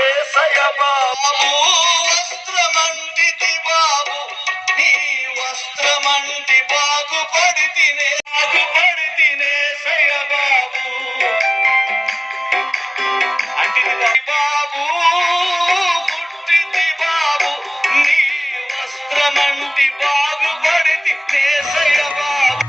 ఏసయ్య బాబు వస్త్రమంటితి బాబు నీ వస్త్రమంటి బాగుపడితినే ఏసయ్య బాబు అంటిది బాబు పుట్టింది బాబు నీ వస్త్రమంటి బాగుపడితి ఏసయ్య బాబు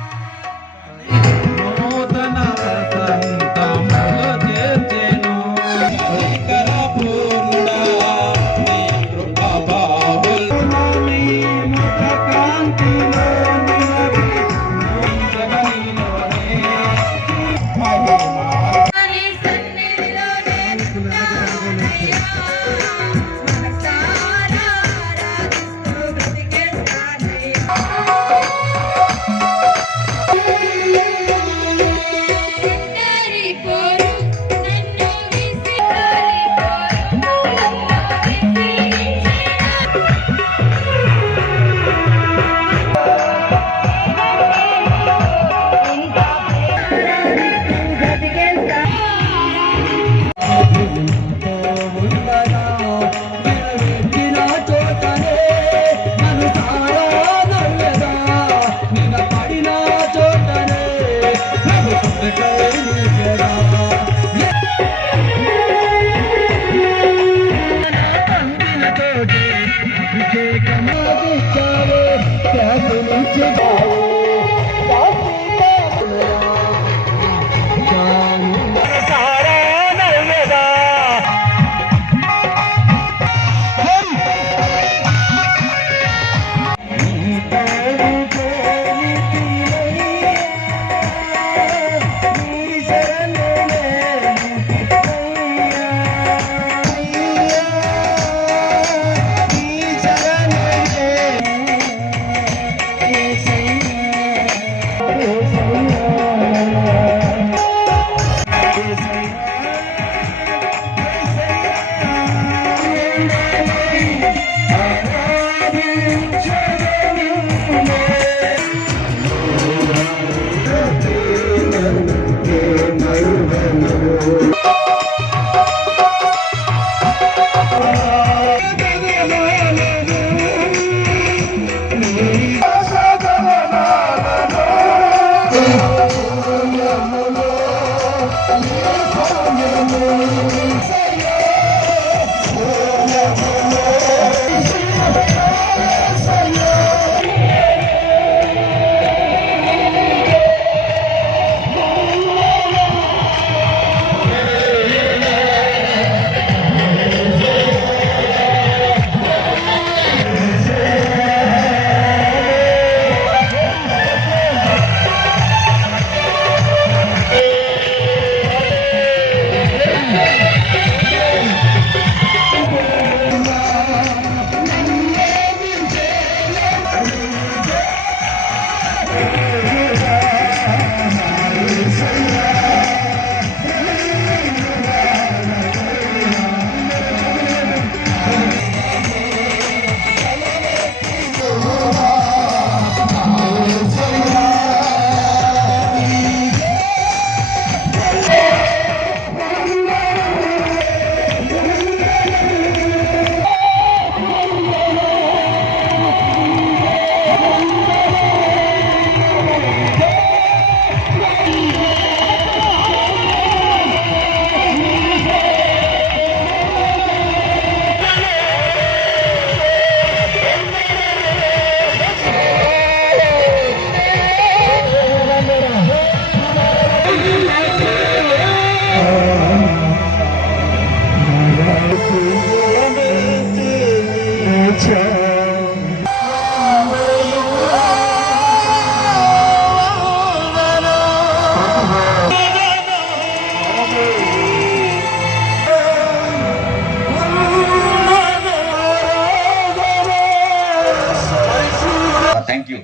థ్యాంక్ యూ.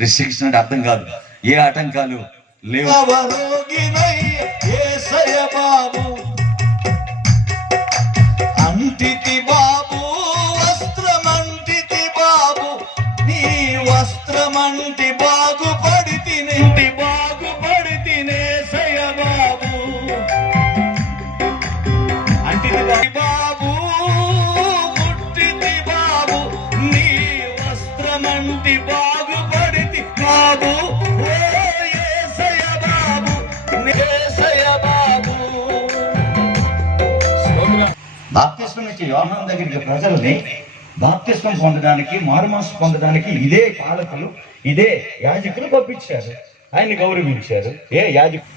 రిస్ట్రిక్షన్ అంటే అర్థం కాదు, ఏ ఆటంకాలు లేవు. అంటితి బాబు వస్త్రమంటితి బాబు నీ వస్త్రమంటి బాగుపడితినేంటి బాగుపడితినే సయ బాబు అంటితి బాబు బాప్తిస్మం ఇచ్చే యోహాను దగ్గరికి ప్రజల్ని బాప్తిస్మం పొందడానికి, మారుమనసు పొందడానికి ఇదే పాలకులు, ఇదే యాజకులు పంపించారు. ఆయన్ని గౌరవించారు. యాజకుడు,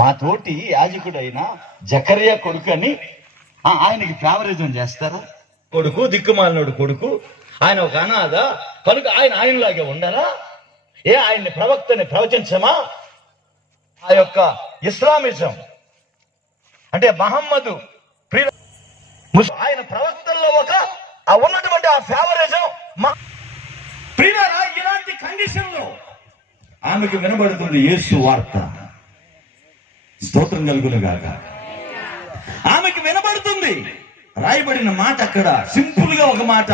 మా తోటి యాజకుడైన జకర్యా కొడుకు అని ఆయనకి ఫేవరిజం చేస్తారా? కొడుకు, దిక్కుమాలినోడు కొడుకు, ఆయన ఒక అనాథ కనుక ఆయనలాగే ఉండాలా? ఆయన్ని ప్రవక్తని ప్రవచించమా? ఆ యొక్క ఇస్లామిజం అంటే మహమ్మదు ఆయన ప్రవక్తల్లో ఒక ఉన్నటువంటి ఆ ఫేవరిజం. ఇలాంటి కండిషన్ లో ఆమెకు వినబడుతుంది యేసు వార్త. స్తోత్రం కలుగును గాక. ఆమెకు వినబడుతుంది. రాయబడిన మాట అక్కడ సింపుల్ గా ఒక మాట,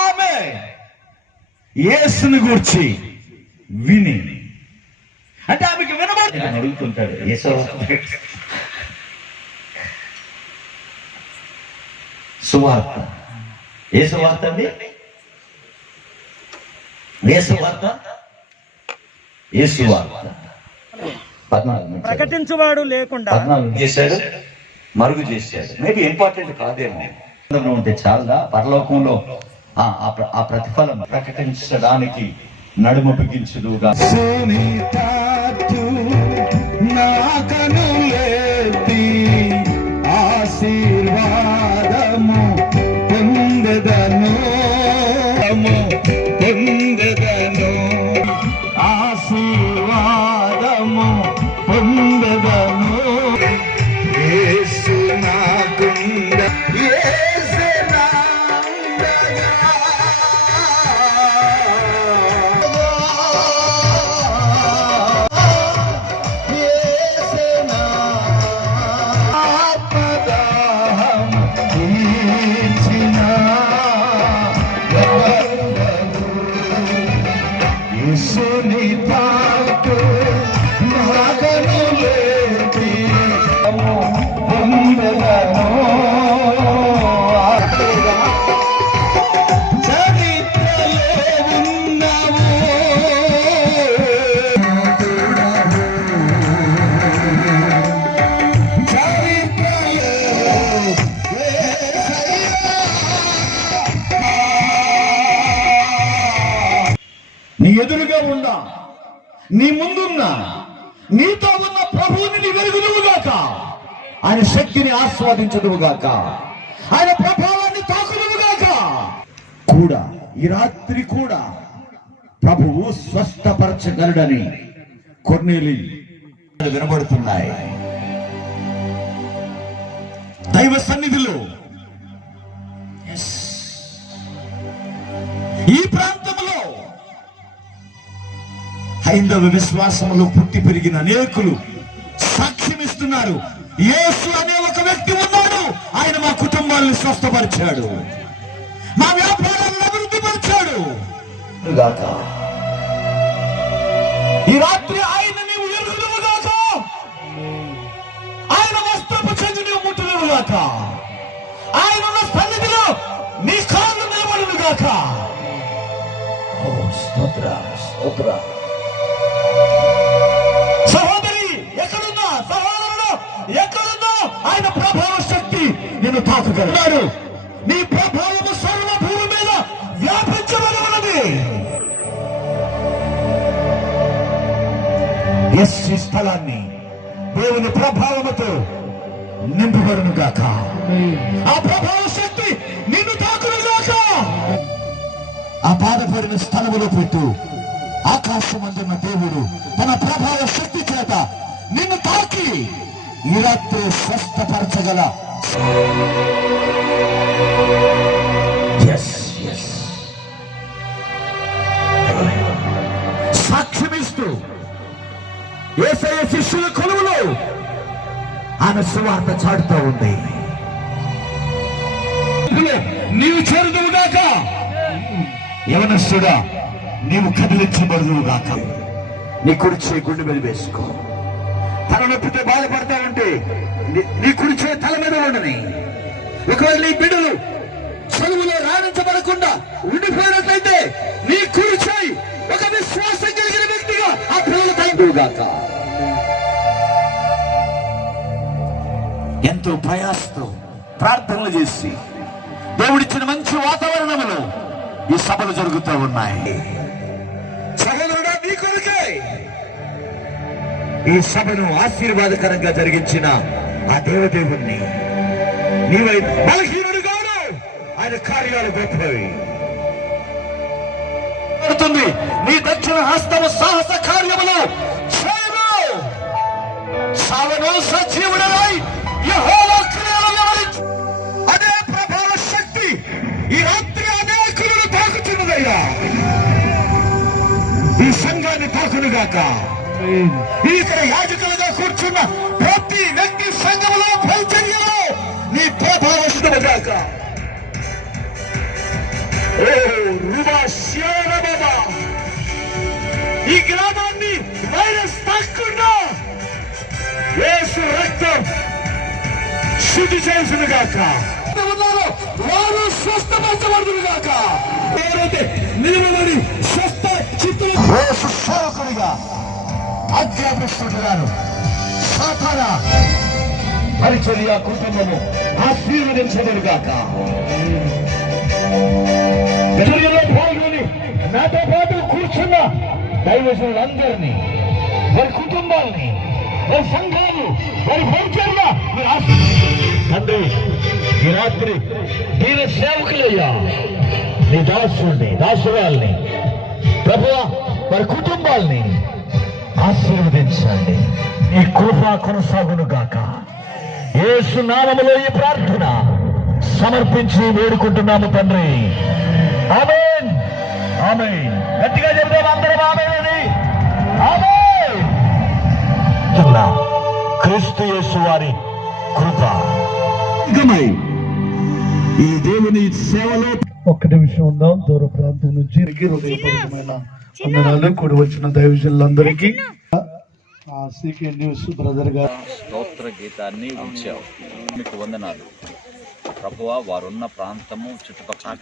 ఆమె యేసుని గూర్చి విని, అంటే ఆమెకు వినబడుతుంది. అడుగుతుంటాడు సువార్త, ఏ సువార్త అండి? యేసు వార్త, యేసు వార్త. 14 ప్రకటించువాడు లేకుండా 14 చేశాడు, మరుగు చేశాడు. మేబీ ఇంపార్టెంట్ కాదేమో ఉంటే చాలా పరలోకంలో ఆ ప్రతిఫలం ప్రకటించడానికి నడుము బిగించుదుగా. ఆశీర్వాదము పొందెదను, ఆశీర్వాదము పొందెదను. యేసు నాకుండ, యేసు నాకుండగా. యేసు నా ఆత్మదాహం తీర్చిన యేసుని తాకు నాకను లేది పొందెదను. చరిత్రలో ఉన్నావు, చరిత్రలో నీ ఎదురుగా ఉన్నా, నీ ముందున్నా, నీతో ఉన్న ప్రభువుని నీ వెలుగుదువుగాక, ఆయన శక్తిని ఆస్వాదించదువుగాక, ఆయన ప్రభావాన్ని తాకుదువుగాక. కూడా ఈ రాత్రి కూడా ప్రభువు స్వస్థపరచగలడని కొర్నేలి వినబడుతున్నాయి. దైవ సన్నిధిలో ఈ ప్రాంతంలో హైందవ విశ్వాసంలో పుట్టి పెరిగిన అనేకులు సాక్ష్యమిస్తున్నారు. యేసు అనే ఒక వ్యక్తి ఉన్నాడు, ఆయన మా కుటుంబాలను స్వస్థపరిచాడు, మా వ్యాపారాలను అభివృద్ధి పరిచాడు. ఈ రాత్రి ఆయన నీవు ఎరుగుదువుగాక, ఆయన వస్త్రపు చెంది నీవు ముట్టుదువుగాక, ఆయన ఉన్న సన్నిధిలో నీ కాళ్ళు నిలబడునుగాక. స్తోత్ర స్తోత్ర. సహోదరి ఎక్కడున్నా, సహోదరుడు ఎక్కడున్నా, ఆయన ప్రభావ శక్తి నిన్ను తాకగలడు. నీ ప్రభావము సర్వ భూమి మీద వ్యాపించబడవలది. ఈ స్థలాన్ని దేవుని ప్రభావముతో నింపబడును గాక. ఆ ప్రభావ శక్తి నిన్ను తాకును గాక. ఆ బాధపడిన స్థలములో పెట్టు. ఆకాశమందున్న దేవుడు తన ప్రభావ శక్తి చేత నిన్ను తాకి ఈ రాత్రి స్వస్థపరచగల సాక్ష్యమిస్తూ యేసయ్య శిష్యుల కొలువులో ఆమె సువార్త చాటుతూ ఉంది. నీవు చేరుదువుగాక, యవనస్తుడా నీవు కదిలించబడుదువుగాక. నీ కుడి చేయి గుండె మీద వేసుకో. తల నొప్పితో బాధపడతావంటే నీ కుడి చేయి తల మీద ఉండని. ఒకవేళ నీ బిడ్డలు చదువులో రాణించబడకుండా ఉండిపోయినట్లయితే నీ కుడి చేయి ఒక విశ్వాసం కలిగిన వ్యక్తిగా ఆ పిల్లలు తలదువుగాక. ఎంతో ప్రయాసతో ప్రార్థనలు చేసి దేవుడిచ్చిన మంచి వాతావరణంలో ఈ సభలు జరుగుతూ ఉన్నాయి. సహోదరుడా, నీ కొరకే ఈ సభను ఆశీర్వాదకరంగా జరిగించిన ఆ దేవదేవుణ్ణి, నీవై బలహీనుడు కాదు, ఆయన కార్యాలు గొప్పవి. నీ దక్షిణ హస్తము సాహస కార్యములు సావను సజీవుడై యెహోవా క్రియలు వివరించు. అదే ప్రభావ శక్తి ఈ రాత్రి అనేకులను తాకుతున్నదయ్యా. ఈ సంఘాన్ని తాకునుగాక. ఇక్కడ యాజకులుగా కూర్చున్న ప్రతి వ్యక్తి సంఘములో పరిచర్యలో నీ ప్రభావ శుద్ధగాక. ఈ గ్రామాన్ని వైరస్ తాకుండా యేసు రక్తం శుద్ధి చేసునుగాక. వారు స్వస్థపరచబడునుగాక. ఎవరైతే నిలబడి స్వస్థ చిత్తులు యేసు సేవకుడిగా ఆజ్ఞాపిస్తుంటున్నారు. సాతాన పరిచర్య కుటుంబము ఆశీర్వదించబడుగాక. పరిచర్యలో పాల్గొని నాతో పాటు కూర్చున్న దైవజనులందరినీ, వారి కుటుంబాలని, వారి సంఘాలు, వారి పరిచర్య తండ్రి ఈ రాత్రి దీని సేవకులయ్యా, నీ దాసుల్ని, దాసురాల్ని, ప్రభువా వారి కుటుంబాల్ని ఆశీర్వదించండి. ఈ కృప కొనసాగును గాక. యేసు నామములో ఈ ప్రార్థన సమర్పించి వేడుకుంటున్నాము తండ్రి. ఆమేన్, ఆమేన్. గట్టిగా చెబుతాం అందరం ఆమేన్ అని. ఆమేన్. క్రీస్తు యేసు వారి కృప ఈ దేవుని సేవలో ఒక్క నిమిషం ఉందాం. దూర ప్రాంతం నుంచి హృదయపూర్వకమైన వందనాలు కూడి వచ్చిన దైవజనులందరికీ. సీకే న్యూస్ బ్రదర్ గారు స్తోత్ర గీతాన్ని ఉంచావు, మీకు వందనాలు ప్రభువా. వారున్న ప్రాంతము చుట్టుపక్కల